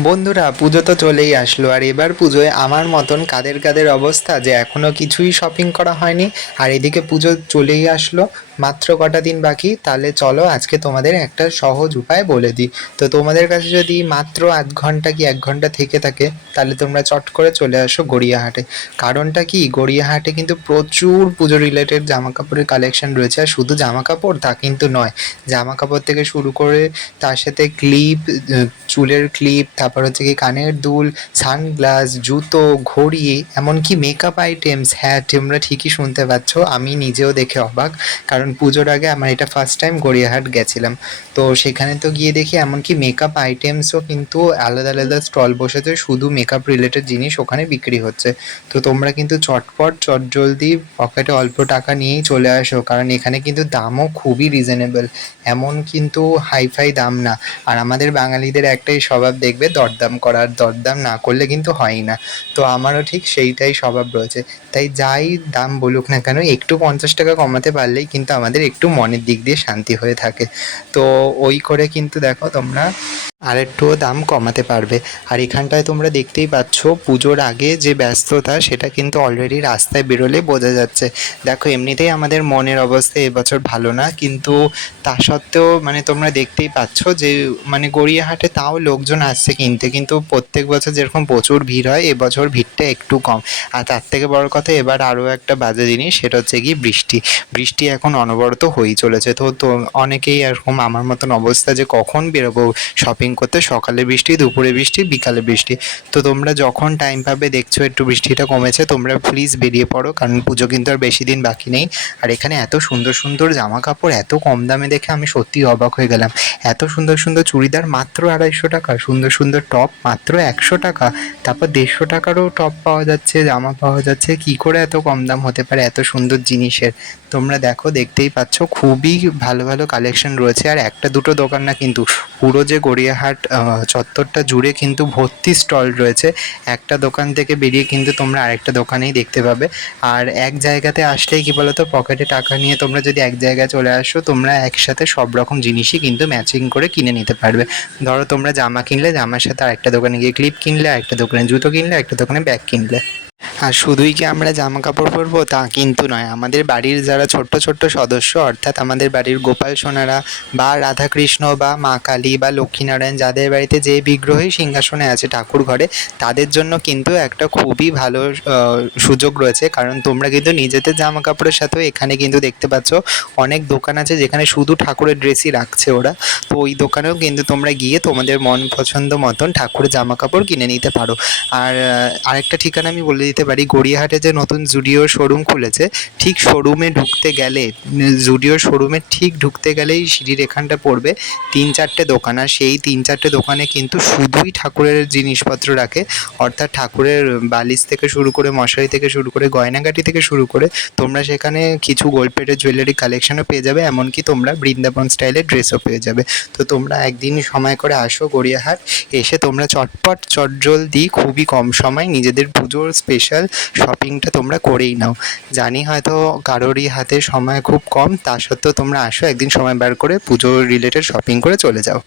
বন্ধুরা, পুজো তো চলেই আসলো, আর এবার পুজোয় আমার মতন কাদের কাদের অবস্থা যে এখনও কিছুই শপিং করা হয়নি, আর এদিকে পুজো চলেই আসলো। মাত্র কটা দিন বাকি, তাহলে চলো আজকে তোমাদের একটা সহজ উপায় বলে দিই। তো তোমাদের কাছে যদি মাত্র আধ ঘণ্টা কি এক ঘণ্টা থেকে থাকে, তাহলে তোমরা চট করে চলে আসো গড়িয়াহাটে। কারণটা কি? গড়িয়াহাটে কিন্তু প্রচুর পুজো রিলেটেড জামা কাপড়ের কালেকশন রয়েছে, আর শুধু জামা কাপড় তা কিন্তু নয়। জামা কাপড় থেকে শুরু করে তার সাথে ক্লিপ চুলের ক্লিপ তারপর হচ্ছে কি কানের দুল, সানগ্লাস, জুতো, ঘড়ি, এমনকি মেকআপ আইটেমস হ্যাঁ তোমরা ঠিকই শুনতে পাচ্ছ, আমি নিজেও দেখে অবাক। কারণ পুজোর আগে আমার এটা ফার্স্ট টাইম গড়িয়াহাট গেছিলাম। তো সেখানে তো গিয়ে দেখি এমনকি মেকআপ আইটেমসও কিন্তু আলাদা আলাদা স্টল বসেছে, শুধু মেকআপ রিলেটেড জিনিস ওখানে বিক্রি হচ্ছে। তো তোমরা কিন্তু চটপট, চটজলদি পকেটে অল্প টাকা নিয়েই চলে আসো, কারণ এখানে কিন্তু দামও খুবই রিজনেবল এমন কিন্তু হাইফাই দাম না। আর আমাদের বাঙালিদের একটাই স্বভাব দেখবে দরদাম করার, দরদাম না করলে কিন্তু হয় না। তো আমারও ঠিক সেইটাই স্বভাব রয়েছে। তাই যাই দাম বলুক না কেন, একটু পঞ্চাশ টাকা কমাতে পারলেই কিন্তু আমাদের একটু মনের দিক দিয়ে শান্তি হয়ে থাকে। তো ওই করে কিন্তু দেখো তোমরা আর একটুও দাম কমাতে পারবে। আর এখানটায় তোমরা দেখতেই পাচ্ছ পুজোর আগে যে ব্যস্ততা, সেটা কিন্তু অলরেডি রাস্তায় বেরোলে বোঝা যাচ্ছে। দেখো, এমনিতেই আমাদের মনের অবস্থা এবছর ভালো না, কিন্তু তা সত্ত্বেও মানে তোমরা দেখতেই পাচ্ছ যে মানে গড়িয়াহাটে তাও লোকজন আসছে কিনতে, কিন্তু প্রত্যেক বছর যেরকম প্রচুর ভিড় হয়, এবছর ভিড়টা একটু কম। আর তার থেকে বড় কথা, এবার আরও একটা বাজে জিনিস, সেটা হচ্ছে কি বৃষ্টি। বৃষ্টি এখন অনবরত হয়েই চলেছে। তো তো অনেকেই এরকম আমার মতন অবস্থা যে কখন বেরোবো শপিং করতে, সকালে বৃষ্টি, দুপুরে বৃষ্টি, বিকালে বৃষ্টি। তো তোমরা যখন টাইম পাবে দেখছ একটু বৃষ্টিটা কমেছে, তোমরা প্লিজ বেরিয়ে পড়ো, কারণ পুজো কিন্তু আর বেশি দিন বাকি নেই। আর এখানে এত সুন্দর সুন্দর জামা কাপড় এত কম দামে দেখে আমি সত্যি অবাক হয়ে গেলাম। এত সুন্দর সুন্দর চুড়িদার মাত্র আড়াইশো টাকা, সুন্দর সুন্দর টপ মাত্র একশো টাকা। তারপর দেড়শো টাকারও টপ পাওয়া যাচ্ছে, জামা পাওয়া যাচ্ছে, কি করে এত কম দাম হতে পারে, এত সুন্দর জিনিসের? তোমরা দেখো দেখতেই পাচ্ছ, খুবই ভালো ভালো কালেকশন রয়েছে। আর একটা দুটো দোকান না কিন্তু, পুরো যে গড়িয়াহাট চত্বরটা জুড়ে কিন্তু ভর্তি স্টল রয়েছে। একটা দোকান থেকে বেরিয়ে কিন্তু তোমরা আরেকটা দোকানেই দেখতে পাবে। আর এক জায়গাতে আসলেই কি বলতো, পকেটে টাকা নিয়ে তোমরা যদি এক জায়গায় চলে আসো, তোমরা একসাথে সব রকম জিনিসই কিন্তু ম্যাচিং করে কিনে নিতে পারবে। ধরো তোমরা জামা কিনলে, জামার সাথে আরেকটা দোকানে গিয়ে ক্লিপ কিনলে, আরেকটা দোকানে জুতো কিনলে একটা দোকানে ব্যাগ কিনলে। আর শুধুই কি আমরা জামা কাপড় পরবো? তা কিন্তু নয়। আমাদের বাড়ির যারা ছোট্ট ছোট্ট সদস্য, অর্থাৎ আমাদের বাড়ির গোপাল সোনারা বা রাধাকৃষ্ণ বা মা কালী বা লক্ষ্মীনারায়ণ, যাদের বাড়িতে যে বিগ্রহই সিংহাসনে আছে ঠাকুর ঘরে, তাদের জন্য কিন্তু একটা খুবই ভালো সুযোগ রয়েছে। কারণ তোমরা কিন্তু নিজেদের জামা কাপড়ের সাথেও এখানে কিন্তু দেখতে পাচ্ছ, অনেক দোকান আছে যেখানে শুধু ঠাকুরের ড্রেসই রাখছে ওরা। তো ওই দোকানেও কিন্তু তোমরা গিয়ে তোমাদের মন পছন্দ মতন ঠাকুরের জামা কাপড় কিনে নিতে পারো। আর আরেকটা ঠিকানা আমি বলে দিতে পারি। গড়িয়াহাটে যে নতুন জুডিও শোরুম খুলেছে, ঠিক শোরুমে ঢুকতে গেলে জুডিও শোরুমে ঠিক ঢুকতে গেলেই সিঁড়ির এখানটা পড়বে তিন চারটে দোকান। আর সেই তিন চারটে দোকানে কিন্তু শুধুই ঠাকুরের জিনিসপত্র রাখে। অর্থাৎ ঠাকুরের বালিশ থেকে শুরু করে মশারি থেকে শুরু করে গয়নাগাটি থেকে শুরু করে তোমরা সেখানে কিছু গোল্ডপেটের জুয়েলারি কালেকশনও পেয়ে যাবে, এমনকি তোমরা বৃন্দাবন স্টাইলের ড্রেসও পেয়ে যাবে। তো তোমরা একদিন সময় করে আসো গড়িয়াহাট, এসে তোমরা চটপট চটজলদি খুবই কম সময় নিজেদের পুজোর স্পেশাল শপিংটা তোমরা করেই নাও। জানি হয়তো কারোরই হাতে সময় খুব কম, তা সত্ত্বেও তোমরা আসো, একদিন সময় বার করে পুজোর রিলেটেড শপিং করে চলে যাও।